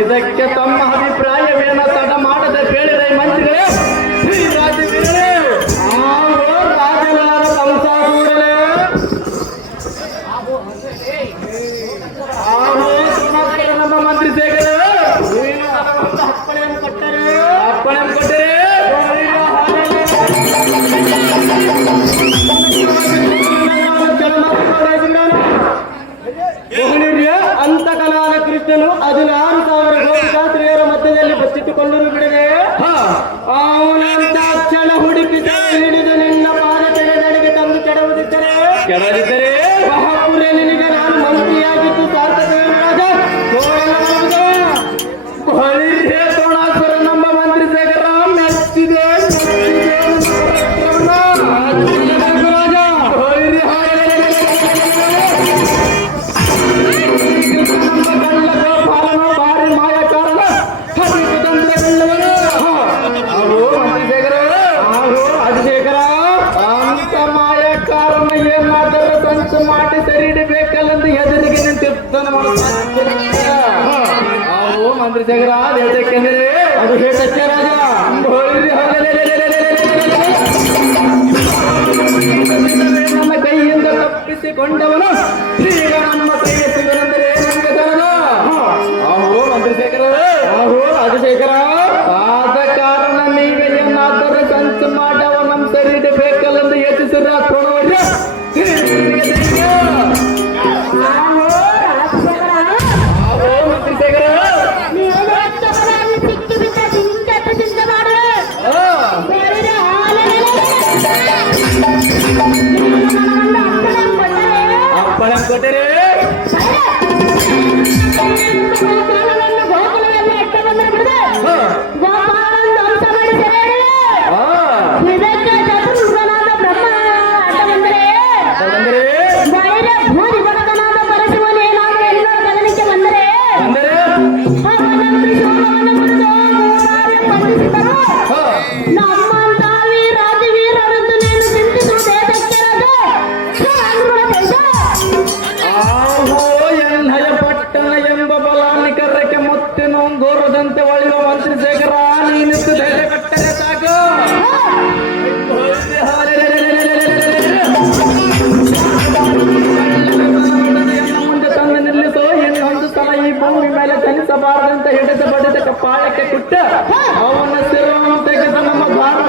ಇದಕ್ಕೆ ತಮ್ಮ ಅಭಿಪ್ರಾಯವೇನ ತಡ ಮಾಡದೆ ಬೇಳೆ ಮಂತ್ರಿಗಳೇ. ಕೃಷ್ಣನು ಹದಿನಾರು ಸಾವಿರ ಗೋಪಿಕಾತ್ರಿಯರ ಮಧ್ಯದಲ್ಲಿ ಬಚ್ಚಿಟ್ಟುಕೊಂಡರು ಬಿಡದೆ ಅವನ ಚಂದ್ರಶೇಖರ ಅಂತ ಮಾಯಕಾರನ ಏನಾದರೂ ಸಂಚು ಮಾಡಿ ಸರಿಯಿಡಬೇಕಲ್ಲಂದು ಎದುರಿಗೆ ನಿಂತಿರ್ತಾನೆ ಅವು ಮಂದ್ರಶೇಖರ ಅದು ಹೇಳಬೇಕೆಂದ್ರೆ ಅದು ಹೇಳಕ್ಕೆ ರಾಜ ನನ್ನ ಕೈಯಿಂದ ತಪ್ಪಿಸಿಕೊಂಡವನು ಶ್ರೀ ரெண்டு பேர்கள் வந்து ஏற்றி சிறா அப்பளம் கொட்டரே ತೋದಂತೆ ಒಳ್ಳೆಯ ಮಂತ್ರಿ ಶೇಖರ ನೀನು ಮುಂದೆ ತಂದು ನಿಲ್ಲಿಸೋ ಸಲ ಈ ಭೂಮಿ ಮೇಲೆ ಚಲಿಸಬಾರದಂತ ಹಿಡಿದ ಬಡಿದ ಪಾಯಕ್ಕೆ ಕುಟ್ಟ. ಅವನ ಸಿರವನ್ನು ತೆಗೆದು ನಮ್ಮ ಭಾರತ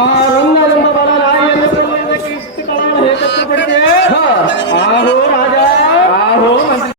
और ரொம்ப ரொம்ப